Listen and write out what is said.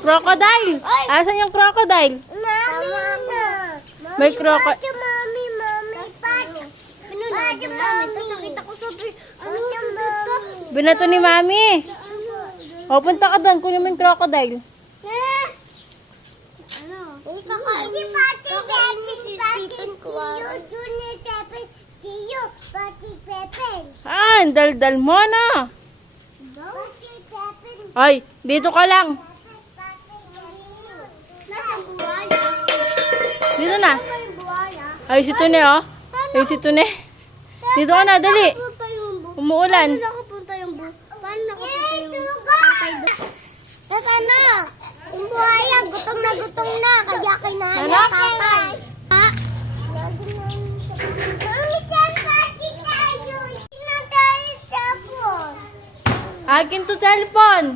Crocodile! Asan yung crocodile? Mami na. May crocodile. Mami, pati. Pati, mami. Nakita ko sabi, ano dito? Binato ni Mami. O, punta ka doon. Kunin mo yung crocodile. Ano? Hindi pati, pati, tiyo, pati, pepe. Ah, ang daldal mo na. Pati, pepe. Ay, dito ka lang. Nasaan buwaya? Dito na. Ano yung buwaya? Ay, si Tune, oh. Ay, si Tune. Dito ka na, dali. Punta yung Umuulan. Paano nakapunta yung Paano nakapunta yung tatay doon? Nasaan na? Yung buhaya, gutom na. Kaya kinahanap Anak? tatay. Ha? Mami, saan pati tayo? Hindi na tayo sa phone. Akin to cellphone.